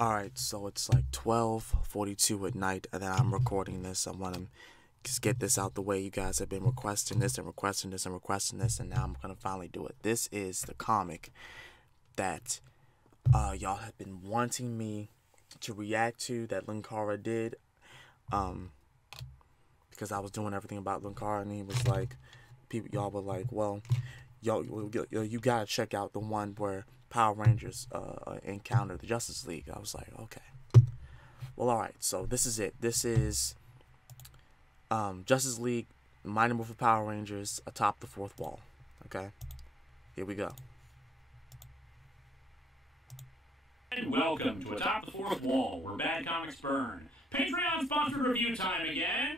Alright, so it's like 12:42 at night, and then I'm recording this. I want to just get this out the way. You guys have been requesting this and requesting this and requesting this, and now I'm going to finally do it. This is the comic that y'all have been wanting me to react to, that Linkara did, because I was doing everything about Linkara, and he was like, y'all were like, well, you gotta check out the one where Power Rangers encounter the Justice League. I was like, okay. Well, alright, so this is it. This is Justice League, Mighty Morphin Power Rangers, Atop the Fourth Wall. Okay? Here we go. And welcome to Atop the Fourth Wall, where bad comics burn. Patreon sponsored review time again,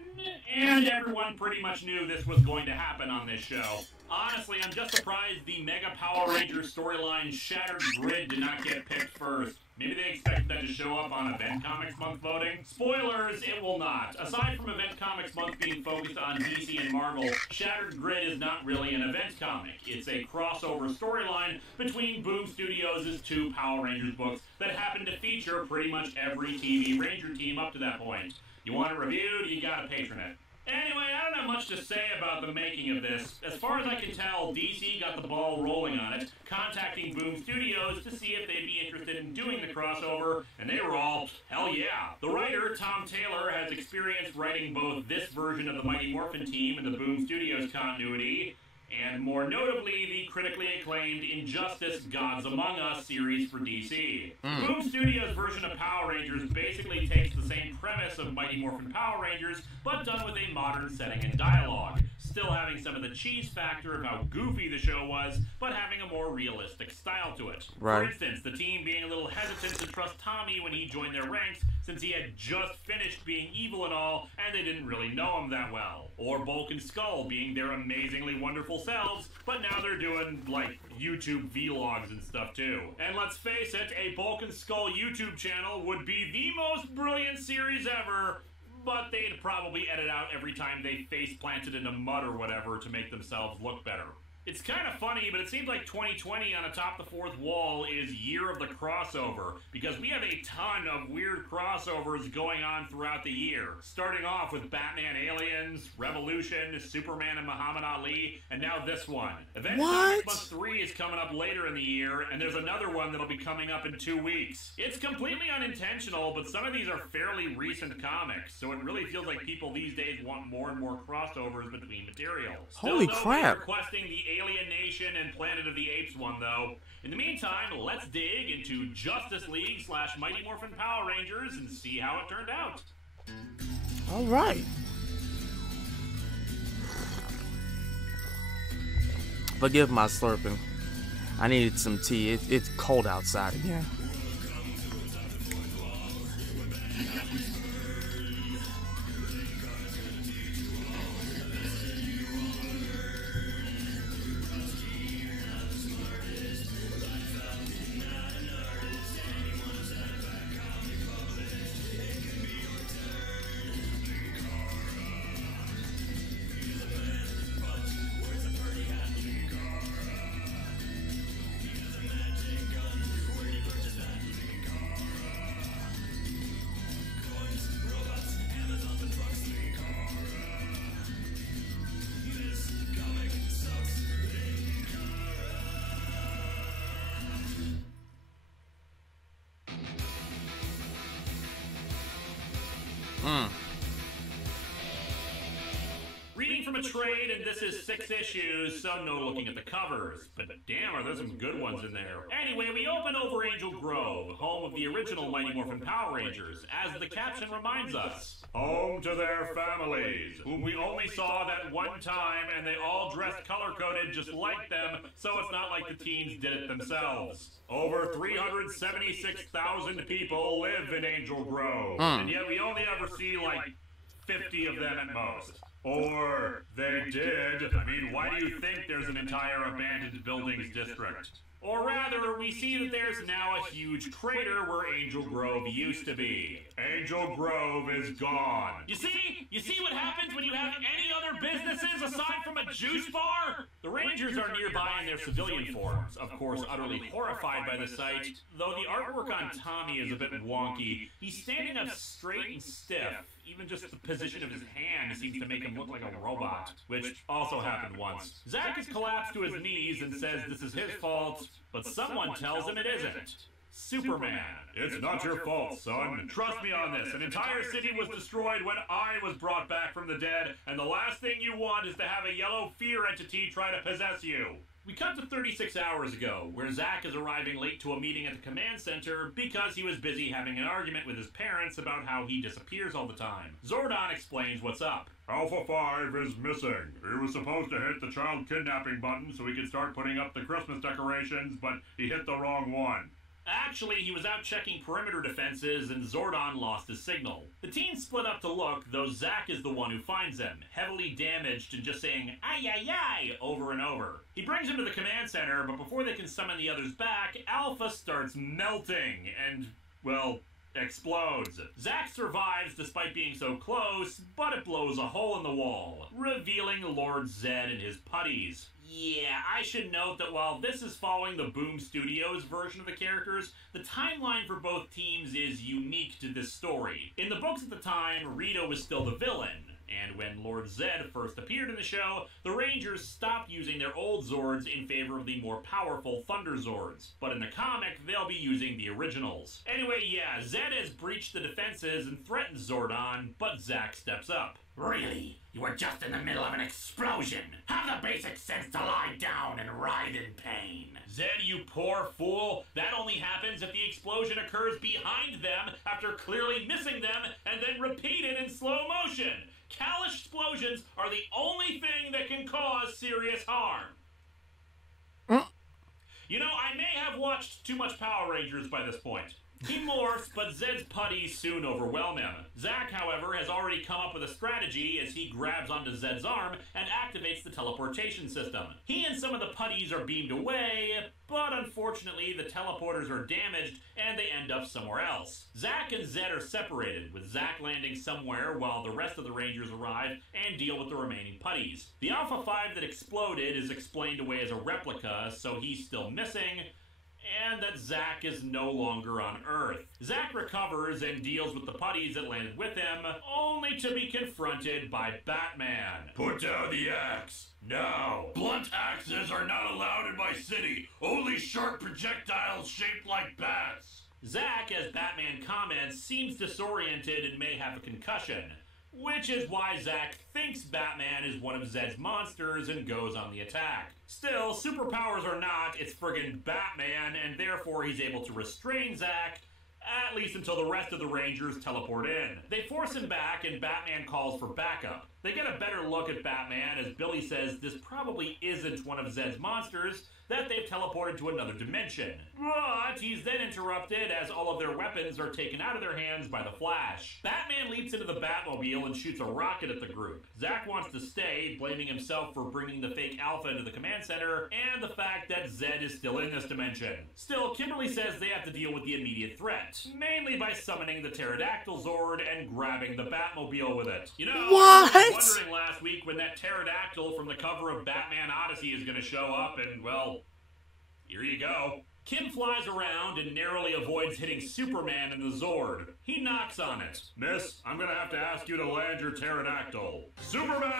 and everyone pretty much knew this was going to happen on this show. Honestly, I'm just surprised the Mega Power Rangers storyline Shattered Grid did not get picked first. Maybe they expected that to show up on Event Comics Month voting. Spoilers, it will not. Aside from Event Comics Month being focused on DC and Marvel, Shattered Grid is not really an event comic. It's a crossover storyline between Boom Studios' two Power Rangers books that happen to feature pretty much every TV Ranger team up to that point. You want it reviewed, you gotta patron it. Anyway, I don't have much to say about the making of this. As far as I can tell, DC got the ball rolling on it, contacting Boom Studios to see if they'd be interested in doing the crossover, and they were all, hell yeah. The writer, Tom Taylor, has experience writing both this version of the Mighty Morphin team in the Boom Studios continuity, and more notably, the critically acclaimed Injustice Gods Among Us series for DC. Boom Studios' version of Power Rangers basically takes the same premise of Mighty Morphin Power Rangers, but done with a modern setting and dialogue, still having some of the cheese factor of how goofy the show was, but having a more realistic style to it. Right. For instance, the team being a little hesitant to trust Tommy when he joined their ranks, since he had just finished being evil and all, and they didn't really know him that well. Or Bulk and Skull being their amazingly wonderful selves, but now they're doing, like, YouTube vlogs and stuff too. And let's face it, a Bulk and Skull YouTube channel would be the most brilliant series ever, but they'd probably edit out every time they face planted into mud or whatever to make themselves look better. It's kind of funny, but it seems like 2020 on Atop the Fourth Wall is year of the crossover, because we have a ton of weird crossovers going on throughout the year. Starting off with Batman Aliens, Revolution, Superman and Muhammad Ali, and now this one. Event Comics Month 3 is coming up later in the year, and there's another one that'll be coming up in 2 weeks. It's completely unintentional, but some of these are fairly recent comics, so it really feels like people these days want more and more crossovers between materials. Holy crap. Requesting the Alien Nation and Planet of the Apes one, though. In the meantime, let's dig into Justice League / Mighty Morphin Power Rangers and see how it turned out. Alright. Forgive my slurping. I needed some tea. It's cold outside again. Reading from a trade, and this is 6 issues, so no looking at the covers. But damn, are there some good ones in there. Anyway, we open over Angel Grove, home of the original Mighty Morphin Power Rangers, as the caption reminds us. Home to their families, whom we only saw that one time, and they all dressed color-coded just like them, so it's not like the teens did it themselves. Over 376,000 people live in Angel Grove, and yet we only ever see, like, 50 of them at most. Or they did. I mean, why do you think there's an entire abandoned buildings district? Or rather, we see that there's now a huge crater where Angel Grove used to be. Angel Grove is gone. You see what happens when you have any other businesses aside from a juice bar? The Rangers are nearby in their civilian forms, of course utterly horrified by the sight. Though the artwork on Tommy is a bit wonky, he's standing up straight and stiff. Even just the position of his hand seems to make him look like a robot, which also happened once. Zach has collapsed to his knees and says this is his fault, but someone tells him it isn't. Superman. It's not your fault, son. Trust me on this. An entire city was destroyed when I was brought back from the dead, and the last thing you want is to have a yellow fear entity try to possess you. We cut to 36 hours ago, where Zach is arriving late to a meeting at the command center because he was busy having an argument with his parents about how he disappears all the time. Zordon explains what's up. Alpha 5 is missing. He was supposed to hit the child kidnapping button so he could start putting up the Christmas decorations, but he hit the wrong one. Actually, he was out checking perimeter defenses and Zordon lost his signal. The teens split up to look, though Zach is the one who finds them, heavily damaged and just saying, "Ay, ay, ay," over and over. He brings him to the command center, but before they can summon the others back, Alpha starts melting and, well, explodes. Zach survives despite being so close, but it blows a hole in the wall, revealing Lord Zed and his putties. Yeah, I should note that while this is following the Boom Studios version of the characters, the timeline for both teams is unique to this story. In the books at the time, Rito was still the villain, and when Lord Zed first appeared in the show, the Rangers stopped using their old Zords in favor of the more powerful Thunder Zords. But in the comic, they'll be using the originals. Anyway, yeah, Zed has breached the defenses and threatens Zordon, but Zach steps up. Really? You were just in the middle of an explosion. Have the basic sense to lie down and writhe in pain. Zed, you poor fool. That only happens if the explosion occurs behind them after clearly missing them and then repeated in slow motion. Callous explosions are the only thing that can cause serious harm. You know, I may have watched too much Power Rangers by this point. He morphs, but Zed's putties soon overwhelm him. Zach, however, has already come up with a strategy as he grabs onto Zed's arm and activates the teleportation system. He and some of the putties are beamed away, but unfortunately the teleporters are damaged and they end up somewhere else. Zach and Zed are separated, with Zach landing somewhere while the rest of the Rangers arrive and deal with the remaining putties. The Alpha 5 that exploded is explained away as a replica, so he's still missing, and that Zach is no longer on Earth. Zach recovers and deals with the putties that landed with him, only to be confronted by Batman. Put down the axe. No. Blunt axes are not allowed in my city. Only sharp projectiles shaped like bats. Zach, as Batman comments, seems disoriented and may have a concussion, which is why Zach thinks Batman is one of Zed's monsters and goes on the attack. Still, superpowers or not, it's friggin' Batman, and therefore he's able to restrain Zach, at least until the rest of the Rangers teleport in. They force him back, and Batman calls for backup. They get a better look at Batman as Billy says this probably isn't one of Zed's monsters, that they've teleported to another dimension. But he's then interrupted as all of their weapons are taken out of their hands by the Flash. Batman leaps into the Batmobile and shoots a rocket at the group. Zach wants to stay, blaming himself for bringing the fake Alpha into the command center and the fact that Zed is still in this dimension. Still, Kimberly says they have to deal with the immediate threat, mainly by summoning the Pterodactyl Zord and grabbing the Batmobile with it. You know, what? I was wondering last week when that pterodactyl from the cover of Batman Odyssey is going to show up, and, well, here you go. Kim flies around and narrowly avoids hitting Superman in the Zord. He knocks on it. Miss, I'm gonna have to ask you to land your pterodactyl. Superman!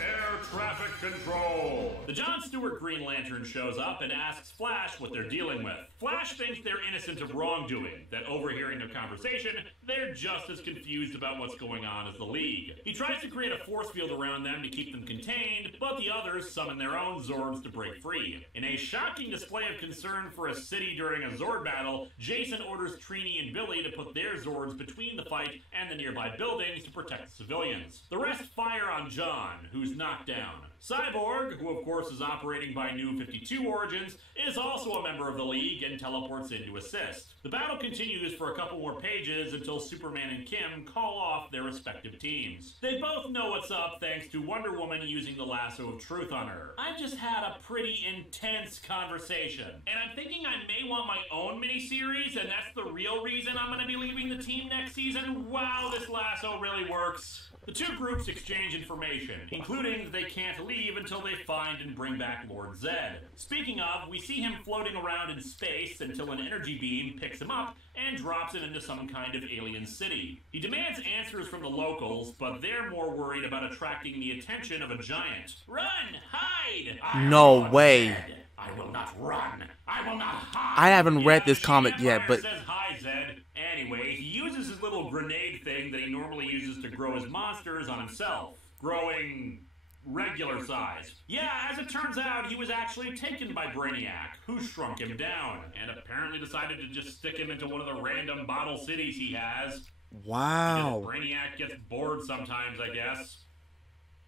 Air traffic control! The John Stewart Green Lantern shows up and asks Flash what they're dealing with. Flash thinks they're innocent of wrongdoing, that overhearing their conversation, they're just as confused about what's going on as the League. He tries to create a force field around them to keep them contained, but the others summon their own Zords to break free. In a shocking display of concern for a city during a Zord battle, Jason orders Trini and Billy to put their Zords between the fight and the nearby buildings to protect the civilians. The rest fire on John, who's knocked down. Cyborg, who of course is operating by New 52 origins, is also a member of the League and teleports in to assist. The battle continues for a couple more pages until Superman and Kim call off their respective teams. They both know what's up thanks to Wonder Woman using the lasso of truth on her. I've just had a pretty intense conversation, and I'm thinking I may want my own miniseries, and that's the real reason I'm going to be leaving the team next season. Wow, this lasso really works. The two groups exchange information, including that they can't leave until they find and bring back Lord Zed. Speaking of, we see him floating around in space until an energy beam picks him up and drops him into some kind of alien city. He demands answers from the locals, but they're more worried about attracting the attention of a giant. Run! Hide! No way. I will not run. I will not hide. I haven't read this comic yet, but... says hi, Zed. Anyway, he uses his little grenade thing that he normally uses to grow his monsters on himself. Growing... regular size. Yeah, as it turns out, he was actually taken by Brainiac, who shrunk him down, and apparently decided to just stick him into one of the random bottle cities he has. Wow. Because Brainiac gets bored sometimes, I guess.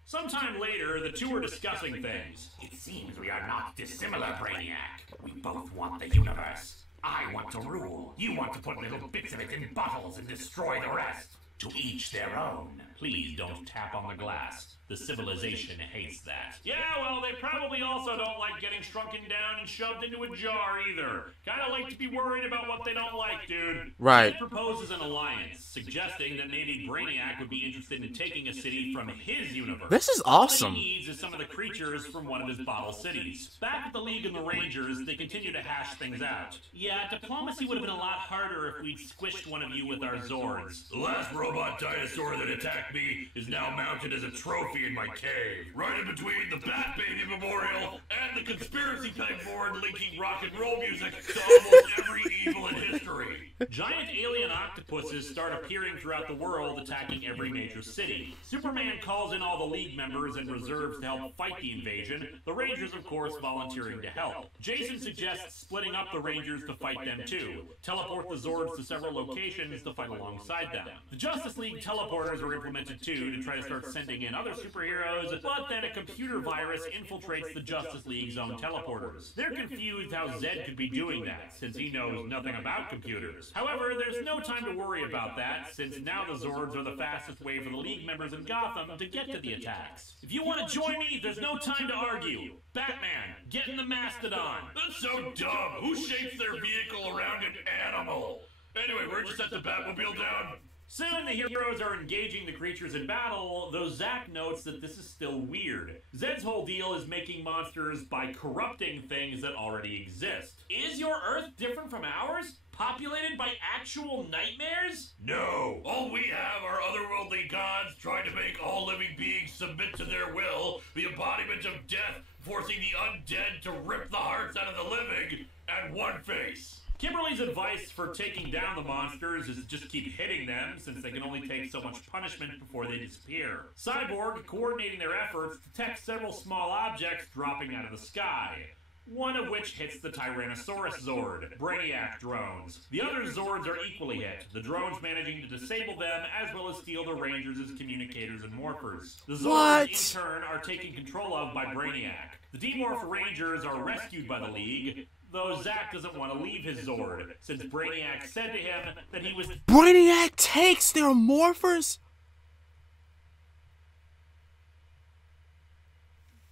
Sometime later, the two are discussing things. It seems we are not dissimilar, Brainiac. We both want the universe. I want to rule. You want to put little bits of it in bottles and destroy the rest. To each their own. Please don't tap on the glass. The civilization hates that. Yeah, well, they probably also don't like getting shrunken down and shoved into a jar either. Kinda like to be worried about what they don't like, dude. Right. He proposes an alliance, suggesting that maybe Brainiac would be interested in taking a city from his universe. This is awesome. All he needs is some of the creatures from one of his bottle cities. Back at the League and the Rangers, they continue to hash things out. Yeah, diplomacy would have been a lot harder if we'd squished one of you with our Zords. The last robot dinosaur that attacked me is now mounted as a trophy in my cave, right in between the Bat Baby Memorial and the conspiracy pegboard linking rock and roll music to almost every evil in history. Giant alien octopuses start appearing throughout the world, attacking every major city. Superman calls in all the League members and reserves to help fight the invasion, the Rangers, of course, volunteering to help. Jason suggests splitting up the Rangers to fight them too, teleport the Zords to several locations to fight alongside them. The Justice League teleporters are implemented too to try to start sending in other superheroes, but then a computer virus infiltrates the Justice League's own teleporters. They're confused how Zed could be doing that, since he knows nothing about computers. However, there's no time to worry about that, since now the Zords are the fastest way for the League members in Gotham to get to the attacks. If you want to join me, there's no time to argue. Batman, get in the Mastodon. That's so dumb. Who shapes their vehicle around an animal? Anyway, we're just at the Batmobile down. Soon, the heroes are engaging the creatures in battle, though Zack notes that this is still weird. Zed's whole deal is making monsters by corrupting things that already exist. Is your Earth different from ours? Populated by actual nightmares? No. All we have are otherworldly gods trying to make all living beings submit to their will, the embodiment of death, forcing the undead to rip the hearts out of the living, and one face. Kimberly's advice for taking down the monsters is to just keep hitting them, since they can only take so much punishment before they disappear. Cyborg, coordinating their efforts, detects several small objects dropping out of the sky, one of which hits the Tyrannosaurus Zord, Brainiac drones. The other Zords are equally hit, the drones managing to disable them as well as steal the Rangers as communicators and morphers. The Zords, in turn, are taken control of by Brainiac. The Demorph Rangers are rescued by the League, though Zack doesn't want to leave his Zord, since Brainiac said to him that he was— Brainiac takes their morphers?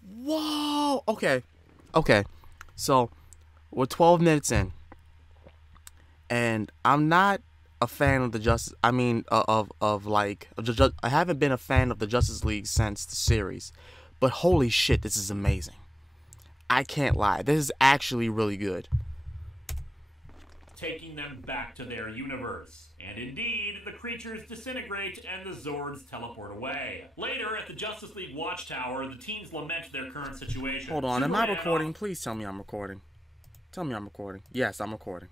Whoa! Okay. So, we're 12 minutes in. And I'm not a fan of the Justice... I haven't been a fan of the Justice League since the series. But holy shit, this is amazing. I can't lie. This is actually really good. Taking them back to their universe. And indeed, the creatures disintegrate and the Zords teleport away. Later, at the Justice League Watchtower, the teens lament their current situation. Hold on, am I recording? Please tell me I'm recording. Tell me I'm recording. Yes, I'm recording.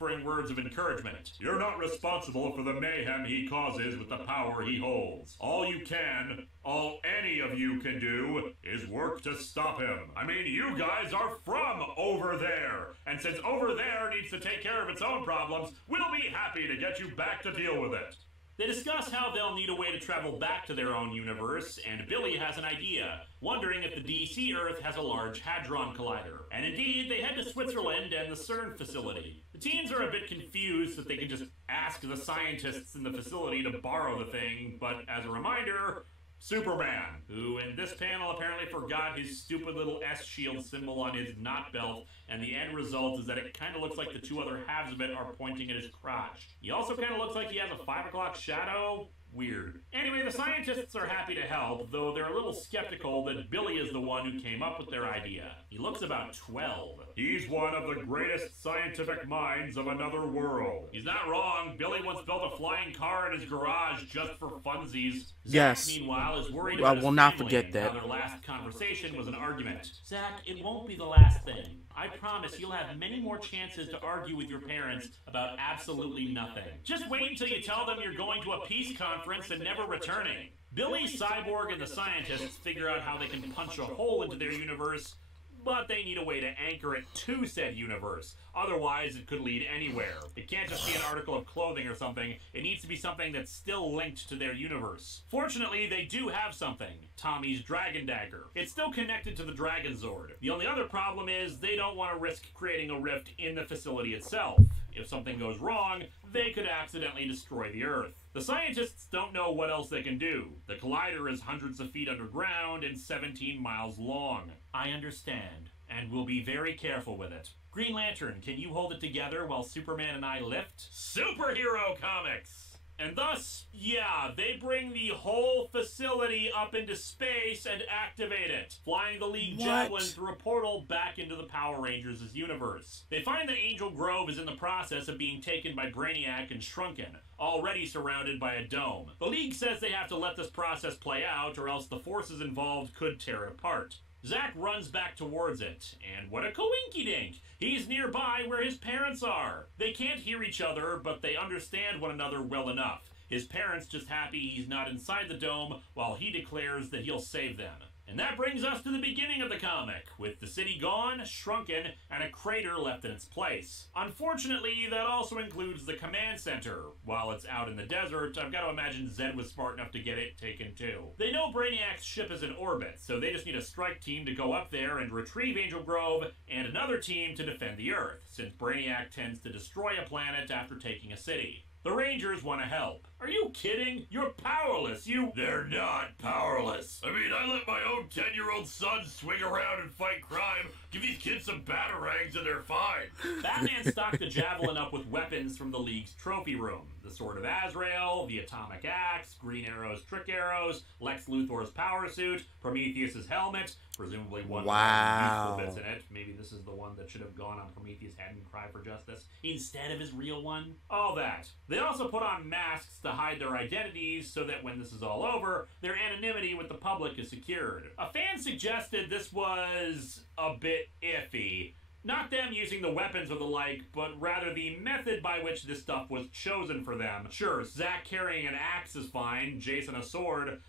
Offering words of encouragement. You're not responsible for the mayhem he causes with the power he holds. All any of you can do is work to stop him. I mean, you guys are from over there. And since over there needs to take care of its own problems, we'll be happy to get you back to deal with it. They discuss how they'll need a way to travel back to their own universe, and Billy has an idea, wondering if the DC Earth has a large Hadron Collider. And indeed, they head to Switzerland and the CERN facility. The teens are a bit confused that they can just ask the scientists in the facility to borrow the thing, but as a reminder, Superman, who in this panel apparently forgot his stupid little S-shield symbol on his knot belt, and the end result is that it kind of looks like the two other halves of it are pointing at his crotch. He also kind of looks like he has a 5 o'clock shadow. Weird. Anyway, the scientists are happy to help, though they're a little skeptical that Billy is the one who came up with their idea. He looks about 12. He's one of the greatest scientific minds of another world. He's not wrong. Billy once built a flying car in his garage just for funsies. Yes. Zach, meanwhile, is worried about his we'll not family forget and that. how their last conversation was an argument. Zach, it won't be the last thing. I promise you'll have many more chances to argue with your parents about absolutely nothing. Just wait until you tell them you're going to a peace conference and never returning. Billy, Cyborg, and the scientists figure out how they can punch a hole into their universe, but they need a way to anchor it to said universe. Otherwise, it could lead anywhere. It can't just be an article of clothing or something. It needs to be something that's still linked to their universe. Fortunately, they do have something. Tommy's Dragon Dagger. It's still connected to the Dragon Zord. The only other problem is they don't want to risk creating a rift in the facility itself. If something goes wrong, they could accidentally destroy the Earth. The scientists don't know what else they can do. The collider is hundreds of feet underground and 17 miles long. I understand, and we'll be very careful with it. Green Lantern, can you hold it together while Superman and I lift? Superhero comics! And thus, yeah, they bring the whole facility up into space and activate it, flying the League Javelin through a portal back into the Power Rangers' universe. They find that Angel Grove is in the process of being taken by Brainiac and Shrunken, already surrounded by a dome. The League says they have to let this process play out, or else the forces involved could tear it apart. Zack runs back towards it, and what a coinky-dink! He's nearby where his parents are. They can't hear each other, but they understand one another well enough. His parents just happy he's not inside the dome, while he declares that he'll save them. And that brings us to the beginning of the comic, with the city gone, shrunken, and a crater left in its place. Unfortunately, that also includes the command center. While it's out in the desert, I've got to imagine Zed was smart enough to get it taken too. They know Brainiac's ship is in orbit, so they just need a strike team to go up there and retrieve Angel Grove, and another team to defend the Earth, since Brainiac tends to destroy a planet after taking a city. The Rangers want to help. Are you kidding? You're powerless. They're not powerless. I mean, I let my own 10-year-old son swing around and fight crime. Give these kids some batarangs and they're fine. Batman stocked the Javelin up with weapons from the League's trophy room. The Sword of Azrael, the Atomic Axe, Green Arrow's Trick Arrows, Lex Luthor's power suit, Prometheus's helmet, presumably one with useful bits in it. Maybe this is the one that should have gone on Prometheus' head and cried for justice instead of his real one. All that. They also put on masks to hide their identities so that when this is all over, their anonymity with the public is secured. A fan suggested this was a bit iffy. Not them using the weapons or the like, but rather the method by which this stuff was chosen for them. Sure, Zack carrying an axe is fine, Jason a sword,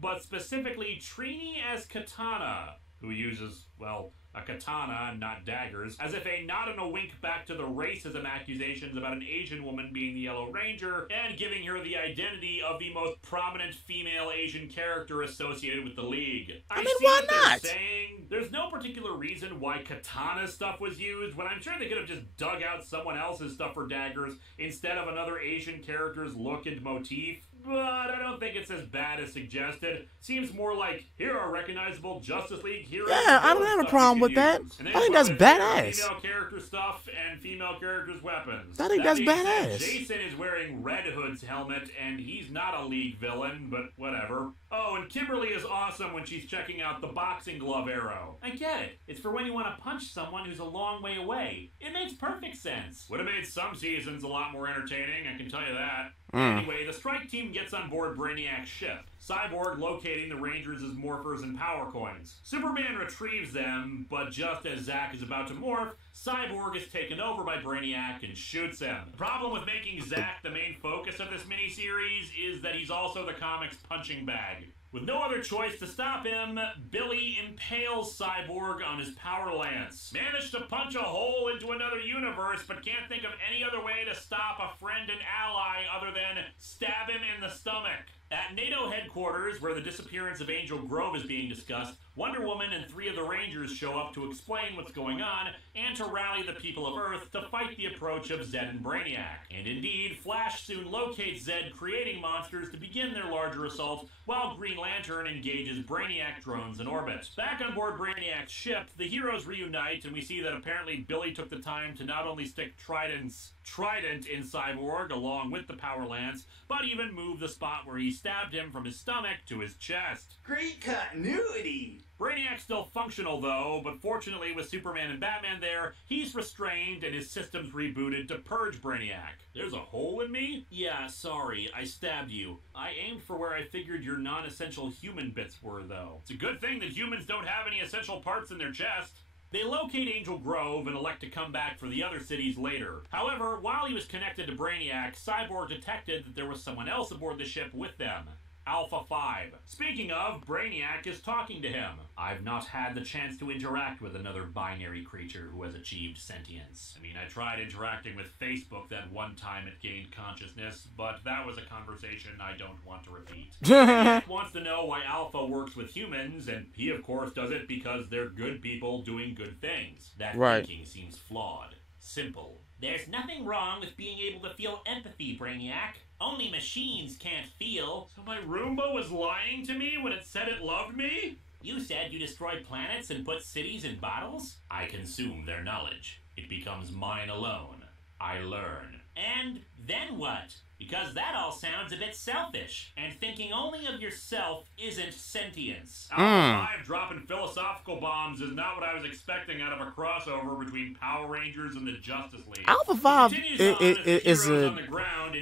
but specifically Trini as Katana, who uses, well, a katana and not daggers, as if a nod and a wink back to the racism accusations about an Asian woman being the Yellow Ranger, and giving her the identity of the most prominent female Asian character associated with the League. I mean, why not? Saying there's no particular reason why katana stuff was used, when I'm sure they could have just dug out someone else's stuff for daggers instead of another Asian character's look and motif. But I don't think it's as bad as suggested. Seems more like, here are recognizable Justice League heroes. Yeah, I don't have a problem with that. I think that's badass. Female character stuff and female characters' weapons. I think that's badass. Jason is wearing Red Hood's helmet, and he's not a League villain, but whatever. Oh, and Kimberly is awesome when she's checking out the boxing glove arrow. I get it. It's for when you want to punch someone who's a long way away. It makes perfect sense. Would have made some seasons a lot more entertaining, I can tell you that. Anyway, the strike team gets on board Brainiac's ship. Cyborg locating the Rangers' morphers and power coins. Superman retrieves them, but just as Zack is about to morph, Cyborg is taken over by Brainiac and shoots him. The problem with making Zack the main focus of this miniseries is that he's also the comic's punching bag. With no other choice to stop him, Billy impales Cyborg on his power lance. Managed to punch a hole into another universe, but can't think of any other way to stop a friend and ally other than stab him in the stomach. At NATO headquarters, where the disappearance of Angel Grove is being discussed, Wonder Woman and 3 of the Rangers show up to explain what's going on and to rally the people of Earth to fight the approach of Zed and Brainiac. And indeed, Flash soon locates Zed creating monsters to begin their larger assault, while Green Lantern engages Brainiac drones in orbit. Back on board Brainiac's ship, the heroes reunite, and we see that apparently Billy took the time to not only stick Trident in Cyborg along with the Power Lance, but even move the spot where he stabbed him from his stomach to his chest. Great continuity! Brainiac's still functional though, but fortunately with Superman and Batman there, he's restrained and his systems rebooted to purge Brainiac. There's a hole in me? Yeah, sorry, I stabbed you. I aimed for where I figured your non-essential human bits were though. It's a good thing that humans don't have any essential parts in their chest. They locate Angel Grove and elect to come back for the other cities later. However, while he was connected to Brainiac, Cyborg detected that there was someone else aboard the ship with them. Alpha 5. Speaking of, Brainiac is talking to him. I've not had the chance to interact with another binary creature who has achieved sentience. I mean, I tried interacting with Facebook that one time it gained consciousness, but that was a conversation I don't want to repeat. Brainiac wants to know why Alpha works with humans, and he of course does it because they're good people doing good things. That thinking seems flawed. Simple. There's nothing wrong with being able to feel empathy, Brainiac. Only machines can't feel. So my Roomba was lying to me when it said it loved me? You said you destroy planets and put cities in bottles? I consume their knowledge. It becomes mine alone. I learn. And then what? Because that all sounds a bit selfish, and thinking only of yourself isn't sentience. Alpha 5 dropping philosophical bombs is not what I was expecting out of a crossover between Power Rangers and the Justice League. Alpha 5 is a...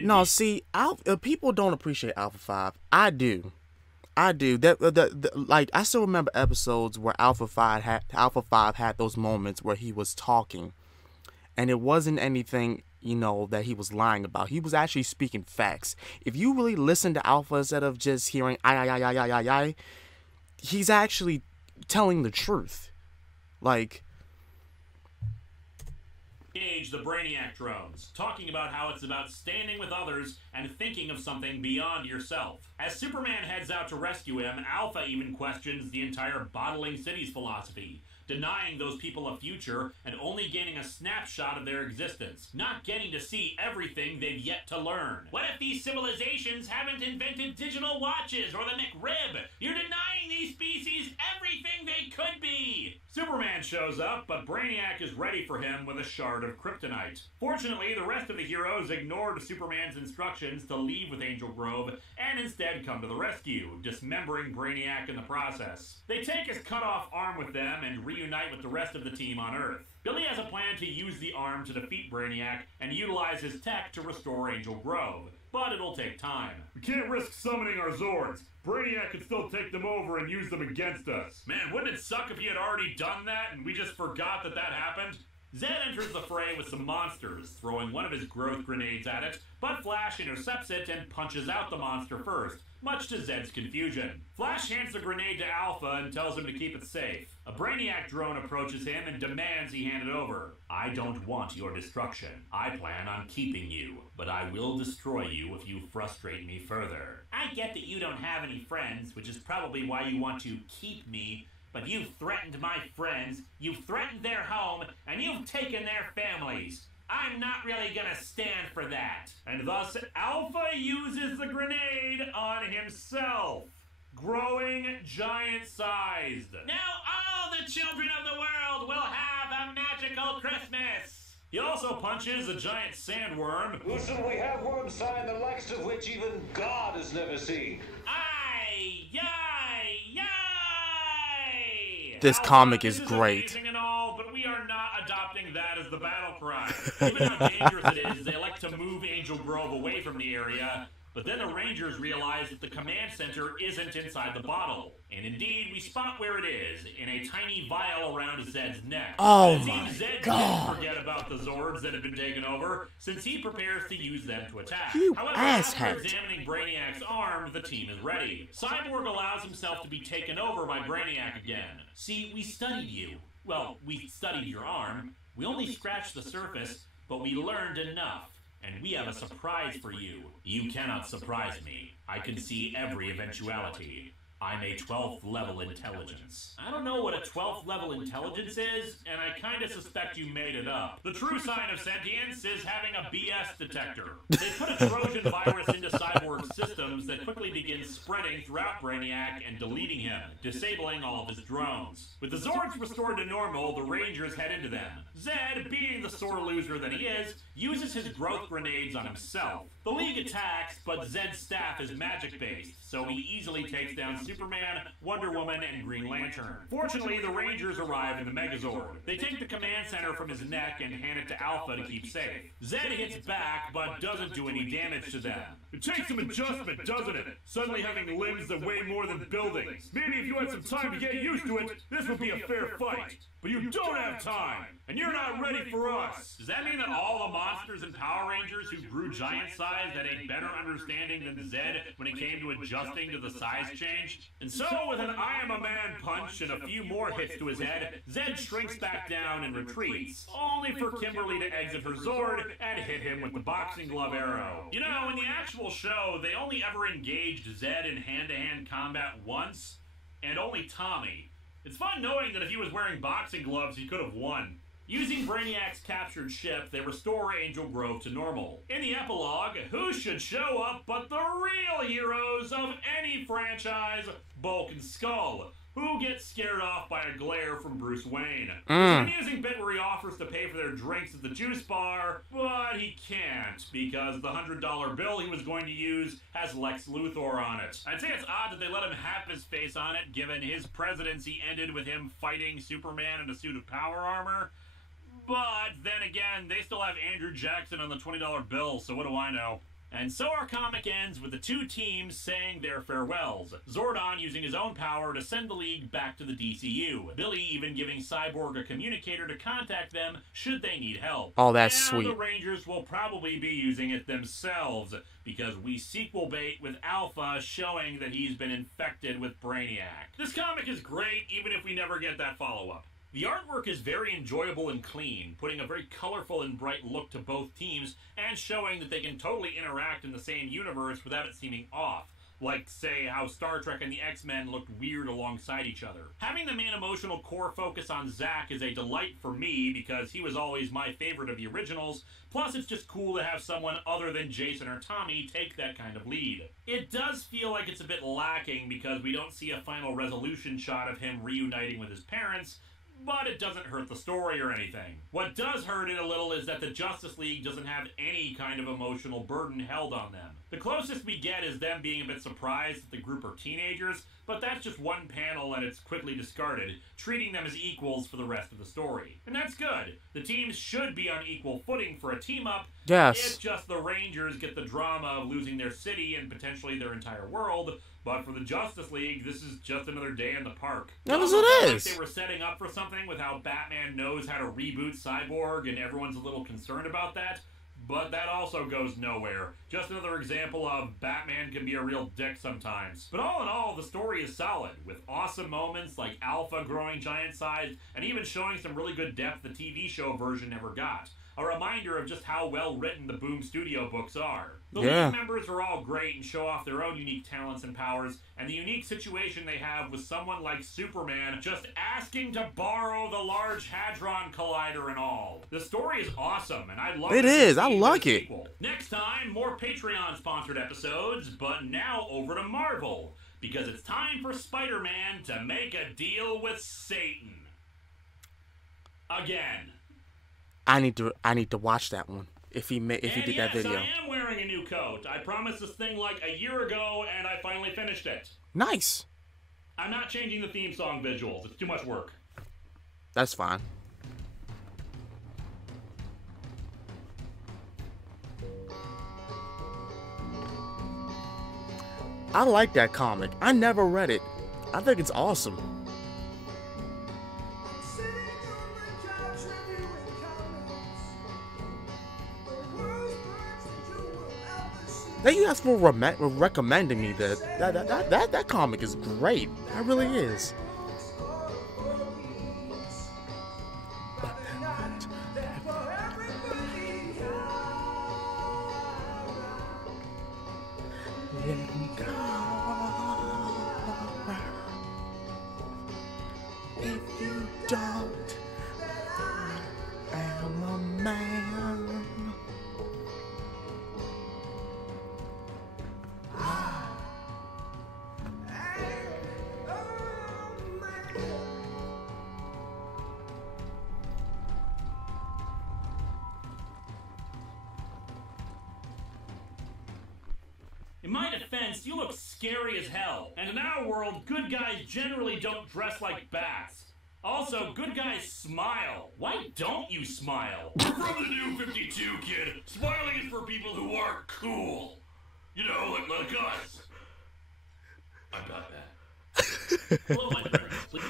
No, see, people don't appreciate Alpha 5. I do. Like, I still remember episodes where Alpha 5 had those moments where he was talking, and it wasn't anything, you know, that he was lying about. He was actually speaking facts. If you really listen to Alpha instead of just hearing I, he's actually telling the truth. Like, engage the Brainiac drones, talking about how it's about standing with others and thinking of something beyond yourself. As Superman heads out to rescue him, Alpha even questions the entire bottling cities philosophy, denying those people a future and only gaining a snapshot of their existence, not getting to see everything they've yet to learn. What if these civilizations haven't invented digital watches or the McRib? You're denying these species everything they could be! Superman shows up, but Brainiac is ready for him with a shard of kryptonite. Fortunately, the rest of the heroes ignored Superman's instructions to leave with Angel Grove and instead come to the rescue, dismembering Brainiac in the process. They take his cut-off arm with them and reunite with the rest of the team on Earth. Billy has a plan to use the arm to defeat Brainiac and utilize his tech to restore Angel Grove, but it'll take time. We can't risk summoning our Zords. Brainiac could still take them over and use them against us. Man, wouldn't it suck if he had already done that and we just forgot that happened? Zed enters the fray with some monsters, throwing one of his growth grenades at it, but Flash intercepts it and punches out the monster first, much to Zed's confusion. Flash hands the grenade to Alpha and tells him to keep it safe. A Brainiac drone approaches him and demands he hand it over. I don't want your destruction. I plan on keeping you, but I will destroy you if you frustrate me further. I get that you don't have any friends, which is probably why you want to keep me, but you've threatened my friends, you've threatened their home, and you've taken their families. I'm not really gonna stand for that. And thus, Alpha uses the grenade on himself, growing giant-sized. Now all the children of the world will have a magical Christmas! He also punches a giant sandworm. Who shall we have worm sign the likes of which even God has never seen? This comic is great. And all, but we are not adopting that as the battle cry. Given how dangerous it is, they elect to move Angel Grove away from the area, but then the Rangers realize that the command center isn't inside the bottle. And indeed, we spot where it is, in a tiny vial around Zed's neck. Oh my Zed didn't forget about the Zords that had been taken over, since he prepares to use them to attack. However, after examining Brainiac's arm, the team is ready. Cyborg allows himself to be taken over by Brainiac again. See, we studied you. Well, we studied your arm. We only scratched the surface, but we learned enough. and we have a surprise for you. You cannot surprise me. I can see every eventuality. I'm a 12th level intelligence. I don't know what a 12th level intelligence is, and I kinda suspect you made it up. The true sign of sentience is having a BS detector. They put a Trojan virus into Cyborg's systems that quickly begins spreading throughout Brainiac and deleting him, disabling all of his drones. With the Zords restored to normal, the Rangers head into them. Zed, being the sore loser that he is, uses his growth grenades on himself. The League attacks, but Zed's staff is magic-based, so he easily takes down Superman, Wonder Woman, and Green Lantern. Fortunately, the Rangers arrive in the Megazord. They take the command center from his neck and hand it to Alpha to keep safe. Zed hits back, but doesn't do any damage to them. It takes some adjustment, doesn't it? Suddenly having limbs that weigh more than buildings. Maybe if you had some time to get used to it, this would be a fair fight. But you don't have time, and you're not ready for us. Does that mean that all the monsters and Power Rangers who grew giant size had a better understanding than Zed when it came to adjusting to the size change? And so, with an I am a man punch and a few more hits to his head, Zed shrinks back down and retreats, only for Kimberly to exit her Zord and hit him with the boxing glove arrow. You know, in the actual show, they only ever engaged Zed in hand-to-hand combat once, and only Tommy. It's fun knowing that if he was wearing boxing gloves, he could have won. Using Brainiac's captured ship, they restore Angel Grove to normal. In the epilogue, who should show up but the real heroes of any franchise, Bulk and Skull, who get scared off by a glare from Bruce Wayne. There's an amusing bit where he offers to pay for their drinks at the juice bar, but he can't, because the $100 bill he was going to use has Lex Luthor on it. I'd say it's odd that they let him have his face on it, given his presidency ended with him fighting Superman in a suit of power armor. But then again, they still have Andrew Jackson on the $20 bill, so what do I know? And so our comic ends with the two teams saying their farewells. Zordon using his own power to send the League back to the DCU. Billy even giving Cyborg a communicator to contact them should they need help. Oh, that's and sweet. The Rangers will probably be using it themselves, because we sequel bait with Alpha showing that he's been infected with Brainiac. This comic is great, even if we never get that follow-up. The artwork is very enjoyable and clean, putting a very colorful and bright look to both teams, and showing that they can totally interact in the same universe without it seeming off. Like, say, how Star Trek and the X-Men looked weird alongside each other. Having the main emotional core focus on Zack is a delight for me, because he was always my favorite of the originals, plus it's just cool to have someone other than Jason or Tommy take that kind of lead. It does feel like it's a bit lacking, because we don't see a final resolution shot of him reuniting with his parents, but it doesn't hurt the story or anything. What does hurt it a little is that the Justice League doesn't have any kind of emotional burden held on them. The closest we get is them being a bit surprised that the group are teenagers, but that's just one panel and it's quickly discarded, treating them as equals for the rest of the story. And that's good. The teams should be on equal footing for a team-up. Yes. It's just the Rangers get the drama of losing their city and potentially their entire world, but for the Justice League, this is just another day in the park. That was It it is. Like they were setting up for something with how Batman knows how to reboot Cyborg, and everyone's a little concerned about that. But that also goes nowhere. Just another example of Batman can be a real dick sometimes. But all in all, the story is solid, with awesome moments like Alpha growing giant size, and even showing some really good depth the TV show version never got. A reminder of just how well written the Boom Studio books are. The League members are all great and show off their own unique talents and powers, and the unique situation they have with someone like Superman just asking to borrow the Large Hadron Collider and all. The story is awesome, and I'd love It to is. I see like the it. sequel. Next time, more Patreon-sponsored episodes, but now over to Marvel, because it's time for Spider-Man to make a deal with Satan. Again. I need to watch that one. If he did that video. I am wearing a new coat. I promised this thing like a year ago, and I finally finished it. Nice. I'm not changing the theme song visuals. It's too much work. That's fine. I like that comic. I never read it. I think it's awesome. Thank you guys for recommending me that comic is great. It really is. In my defense, you look scary as hell. And in our world, good guys generally don't dress like bats. Also, good guys smile. Why don't you smile? We're from the new 52, kid. Smiling is for people who aren't cool. You know, like us. I got that. Hello, my friends. Please.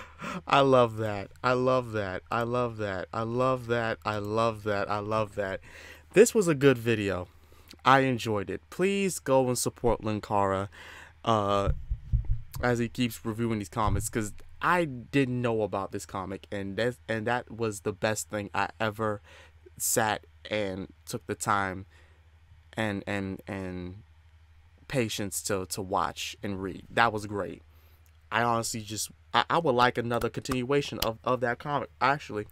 I love that. I love that. I love that. I love that. I love that. I love that. This was a good video. I enjoyed it. Please go and support Linkara as he keeps reviewing these comics, because I didn't know about this comic, and that was the best thing I ever sat and took the time and patience to watch and read. That was great. I honestly I would like another continuation of that comic, actually,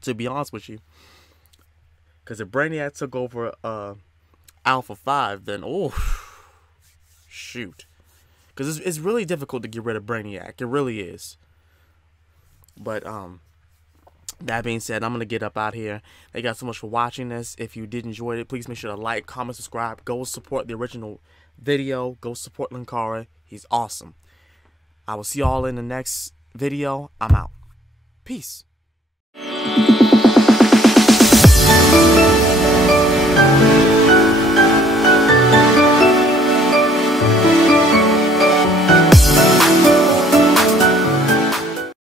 to be honest with you. Because if Brainiac took over Alpha 5, then, oh, shoot. Because it's really difficult to get rid of Brainiac. It really is. But, that being said, I'm going to get up out here. Thank you guys so much for watching this. If you did enjoy it, please make sure to like, comment, subscribe. Go support the original video. Go support Linkara. He's awesome. I will see y'all in the next video. I'm out. Peace.